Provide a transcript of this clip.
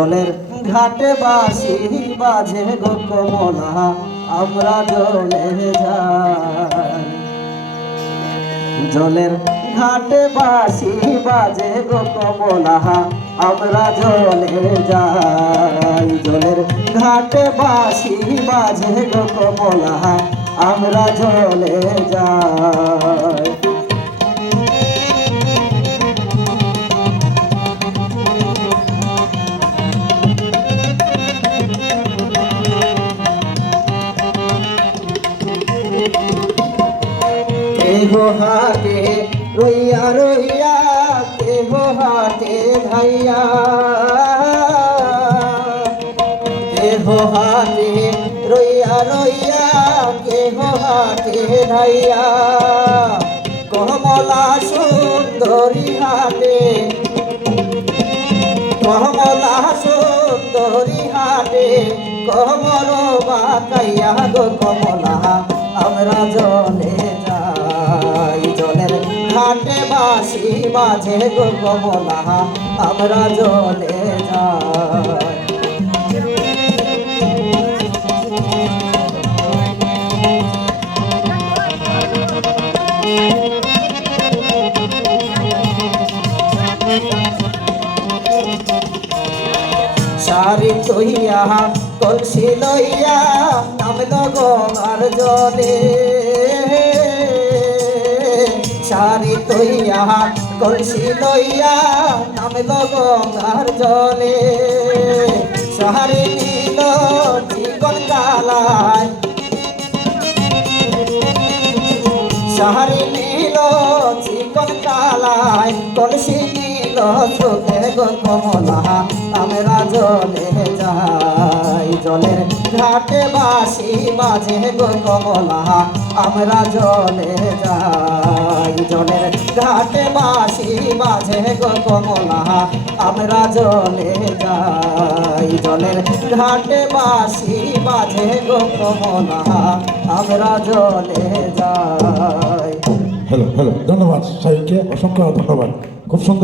জলের ঘাটে বাঁশি বাজে গো কমলা, আমরা জলে যাই। জলের ঘাটে বাঁশি বাজে গো কমলা, আমরা জলে যাই। জলের ঘাটে বাঁশি বাজে গো কমলা, আমরা জলে যাই। কেহ হাটে রইয়া রইয়া, কেহ হাটে ধাইয়া, কেহ হাটে রইয়া রইয়া, কেহ হাটে ধাইয়া। কমলা সুন্দরী হাটে, কমলা সুন্দরী হাটে, কমর বাকাইয়া গো কমলা, আমরা জলে যাই। জলের ঘাটে বাঁশি বাজে গো কমলা, আমরা জলে যাই। শাড়ি তৈয়া কলসি লইয়া নামল গঙ্গার জলে। শাড়ি তৈয়া কলসি লইয়া নামল গঙ্গার জলে। শাড়ি নীল চিকন কালায়, শাড়ি নীল চিকন কালায়, কলসি নীল চোখে গো কমলা, আমরা জলে যাই। জলের ঘাটে বাঁশি বাজে গো কমলা, আমরা জলে যাই। জলের ঘাটে বাঁশি বাজে গো কমলা, আমরা জলে যাই। জলের ঘাটে বাঁশি বাজে গো কমলা, আমরা জলে যাই। হ্যালো হ্যালো, ধন্যবাদ সাহিত্যে, অসংখ্য ধন্যবাদ। খুব সুন্দর।